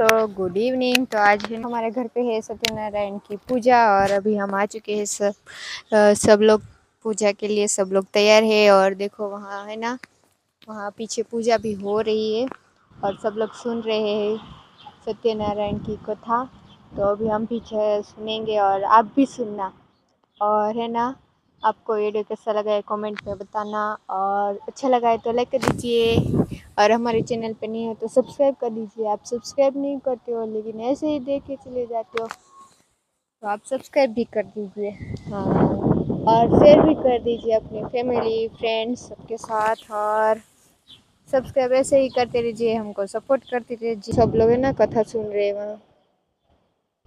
Good evening तो आज हमारे घर पे है सत्यनारायण की पूजा और अभी हम आ चुके हैं सब सब लोग पूजा के लिए, सब लोग तैयार है और देखो वहाँ है ना, वहाँ पीछे पूजा भी हो रही है और सब लोग सुन रहे हैं सत्यनारायण की कथा। तो अभी हम पीछे सुनेंगे और आप भी सुनना। और है ना आपको वीडियो कैसा लगा है कमेंट में बताना और अच्छा लगा है तो लाइक कर दीजिए। और हमारे चैनल पे नहीं हो तो सब्सक्राइब कर दीजिए। आप सब्सक्राइब नहीं करते हो, लेकिन ऐसे ही देख के चले जाते हो तो आप सब्सक्राइब भी कर दीजिए। हाँ और शेयर भी कर दीजिए अपनी फैमिली फ्रेंड्स सबके साथ और सब्सक्राइब ऐसे ही करते रहिए, हमको सपोर्ट करते रहिए। सब लोग है ना कथा सुन रहे हैं वहाँ।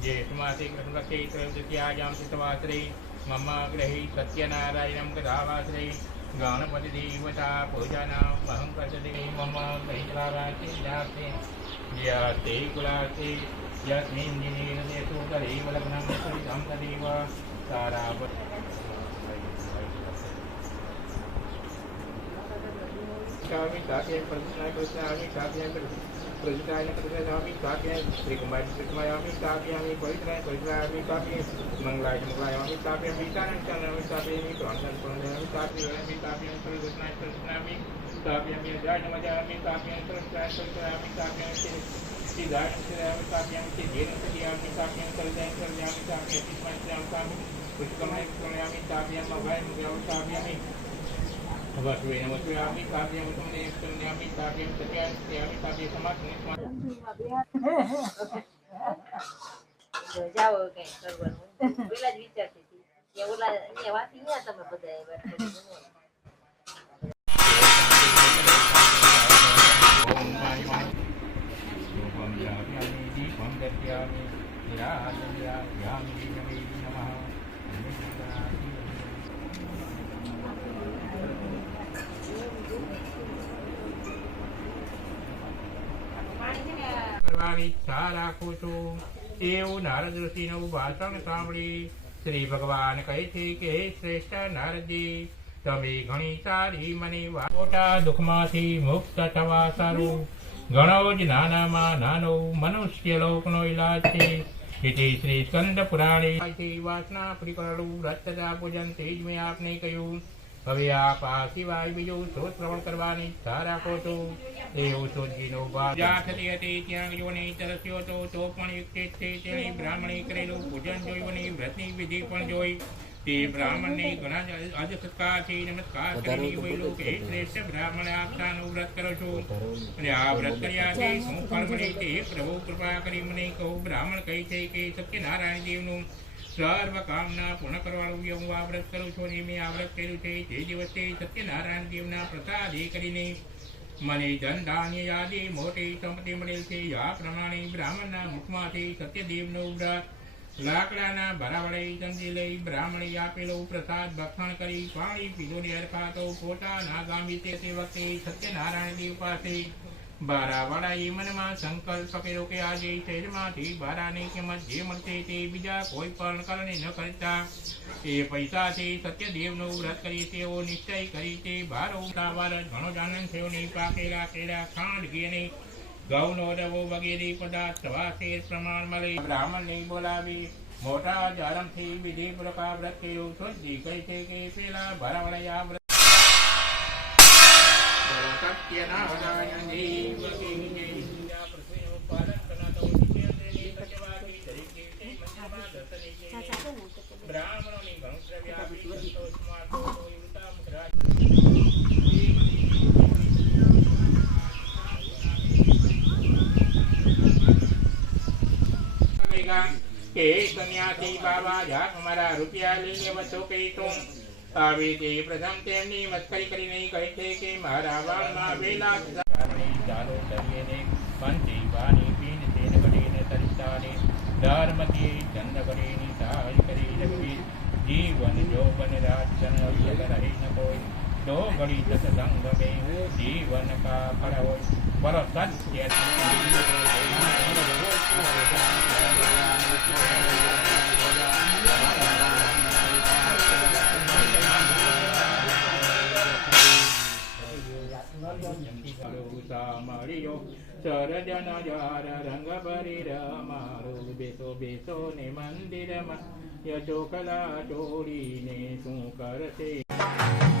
ජේතමාසේ කටුකේ ත්‍රයෝදකියායාම් සිතවාසරේ මම්මාග්‍රහී සත්‍යනාරායණං කදාවාසරේ ගානපති දේවතා පූජානා මහං කසදේ මම්මාග්‍රහීලාරාචේ යාතේ යාතේ කුලාතේ යස්මින් දිනේන දේසෝදරේ වලග්නං සම්පදේවා සාරාපති तदेव ताराव स्वामी काके प्रदक्षिणाय प्रदक्षिणामि काके प्रदक्षिणाय प्रदक्षिणामि काके श्रीकुमार श्रीकुमायामि काकयामि पवित्राय पवित्रायामि काके मंगलाय मंगलायामि काकयामि ईशानं ईशानामि काकयामि प्राणं प्राणयामि काकयामि काकयामि प्रदक्षिणाय प्रदक्षिणामि काकयामि अजाय नमजामि काकयामि प्रदक्षिणाय प्रदक्षिणामि काकयामि सिद्धाय नमजामि काकयामि सिद्धेन सदियामि काकयामि सर्वदाय सर्वयामि काकयामि स्मरणामि काकयामि पुष्कमय प्रणयामि काकयामि अभय मुग्यामि काकयामि भगवते नमस्यामि काव्यं तुमने स्तुन्यामि काव्यं सत्यास्यामि काव्य समाप्त જાઓ કઈ કરવાનું. પેલા જ વિચારતી હતી. ઓલા વાંચી ગયા તમે બધા કરવાની ઈચ્છા રાખું છું. એવું નારદ ઋષિનું ભાષણ સાંભળી શ્રી ભગવાન કહે છે કે, હે શ્રેષ્ઠ નારદજી, તમે ઘણી સારી મને મોટા દુઃખમાંથી મુક્ત થવા સારું. ઘણો જ નાનામાં નાનો મનુષ્ય લોકનો ઈલાજ છે. એટલે શ્રી સ્કંદ પુરાણે વાસના પ્રિકરણું વ્રત પૂજન તેજ મેં આપને કહ્યું. હવે આપ આ સિવાય બીજું શોધ પ્રવણ કરવાની ઈચ્છા રાખો છો એવું શોધજીનો જ્યાં થતી હતી ત્યાં જોને તરસ્યો હતો તો પણ એક છે તેણે બ્રાહ્મણે કરેલું પૂજન જોયું અને વ્રતની વિધિ પણ જોઈ. તે બ્રાહ્મણને ઘણા અજ સત્કારથી નમસ્કાર કરી બોલ્યો કે શ્રેષ્ઠ બ્રાહ્મણ આપ વ્રત કરો છો. અને આ વ્રત કર્યાથી શું ફળ મળે તે પ્રભુ કૃપા કરી મને કહું. બ્રાહ્મણ કહે છે કે સત્યનારાયણ દેવનું સર્વ કામના પૂર્ણ કરવાનું હું આ વ્રત કરું છું અને મેં આ વ્રત કર્યું છે. તે દિવસે સત્યનારાયણ દેવના પ્રસાદે કરીને મને ધન ધાન્ય યાદે મોટી સંપત્તિ મળેલ છે. આ પ્રમાણે બ્રાહ્મણના મુખમાંથી સત્યદેવનું વ્રત, લાકડાના ભરા વડે લઈ બ્રાહ્મણે આપેલો પ્રસાદ ભક્ષણ કરી પાણી પીધો ને અર્પાતો પોતાના ગામી તે વખતે સત્યનારાયણ દેવ પાસે બારાવાળાએ મનમાં સંકલ્પ કર્યો કે આજે શહેરમાંથી બારાની કિંમત જે મળશે તે બીજા કોઈ પણ કારણે ન કરતા. એ પૈસાથી સત્યદેવનું વ્રત કરી તેઓ નિશ્ચય કરી તે ભાર વાર ઘણો આનંદ થયો નહીં પાકેલા કેળા ખાંડ ઘી અને ઘઉંનો રવો વગેરે પદાર્થ વાસેર પ્રમાણ મળે. બ્રાહ્મણને બોલાવી મોટા જ આરંભથી વિધિ પ્રકાર વ્રત કર્યું. શોધી કહી છે કે પેલા ભરાવળે આ Kami kan, kami kan, kami kan, kami kan, kami kan, આવી તે પ્રથમ તેમની મસ્કરી કરીને કહે છે કે મારા વાળમાં વેલા ચાલો ચડીને પંચી પાણી પીન તેન કરીને તરિતાને ધર્મતી ચંદ્રવરીની સહાય કરી લખી જીવન જોબન રાજન અવયગ રહી ન કોઈ દો ગણિત સંગ મે જીવન કા ફળ હોય પર સત્ય સરજન જાર રંગ ભરી મારું બેસો બેસો ને મંદિરમાં યશોકલા ચોરીને શું કરશે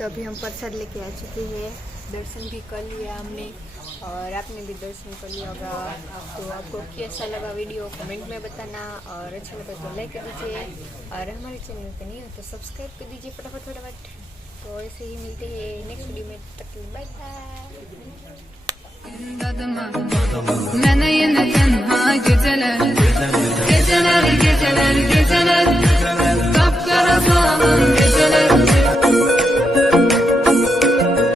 तो अभी हम प्रसाद लेके आ चुके हैं। दर्शन भी कर लिया हमने और आपने भी दर्शन कर लिया होगा। आपको आपको कैसा लगा वीडियो, कमेंट में बताना और अच्छा लगा तो लाइक कर दीजिए। और हमारे चैनल पर नहीं हो तो सब्सक्राइब कर दीजिए फटाफट फटाफट। तो ऐसे ही मिलते हैं नेक्स्ट वीडियो में। तक बाय बाय